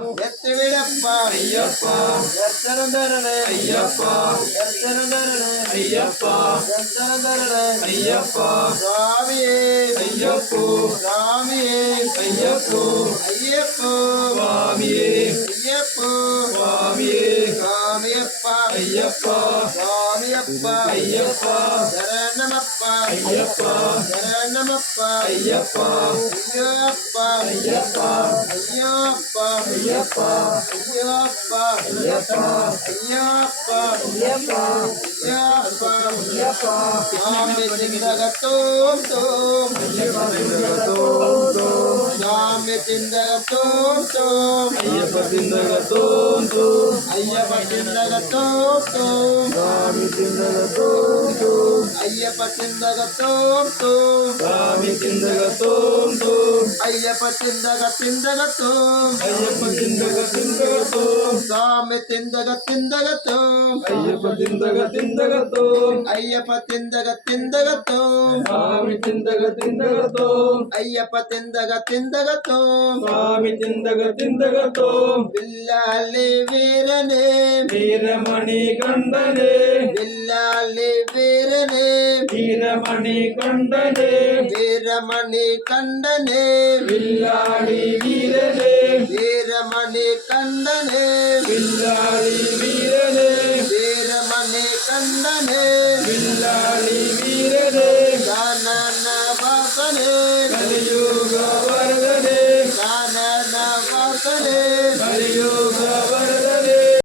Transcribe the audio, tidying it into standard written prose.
எத்துவிடப்பா ஐயப்பா எத்தனந்தரனே ஐயப்பா எத்தனந்தரனே ஐயப்பா எத்தனந்தரனே ஐயப்பா சுவாமியே ஐயப்போ சுவாமியே ஐயப்போ ஐயப்போ சுவாமியே ஐயப்போ சுவாமியே சுவாமியப்பா ஐயப்பா சுவாமியப்பா ஐயப்பா சரணமப்பா ஐயப்பா சரணமப்பா ஐயப்பா ஐயப்பா ஐயப்பா ஐயப்பா ஐயப்பா ஐயப்பா ஐயப்பா ஐயப்பா ஐயப்பா ஐயப்பா ஐயப்பா சாமி சிந்தகத்தோம் தோம் ஐயப்பா சிந்தகத்தோம் தோம் சாமி சிந்தகத்தோம் தோம் ஐயப்பா சிந்தகத்தோம் தோம் ஐயப்பா சிந்தகத்தோம் தோம் சாமி சிந்தகத்தோம் தோம் ஐயப்ப சிந்தகத்தோம் தோம் சாமி சிந்தகத்தோம் தோம் ஐயப்ப சிந்தகத்தோம் ஐயப்ப சிந்தகத்தோம் சாமி சிந்தகத்தோம் ஐயப்ப சிந்தகத்தோம் ஐயப்ப சிந்தகத்தோம் சாமி சிந்தகத்தோம் ஐயப்ப சிந்தகத்தோம் சாமி சிந்தகத்தோம் வில்லாலி வீரனே வீரமணி கண்டனே வில்லாலி வீரனே வீரமணி கண்டனே வீரமணி கண்டனே வில்லாளி வீரனே வீரமணி கண்டனே வில்லாளி வீரனே வீரமணி கண்டனே வில்லாளி வீரனே கானன வாசனே கலியுக வரதனே கானன வாசனே கலியுக வரதனே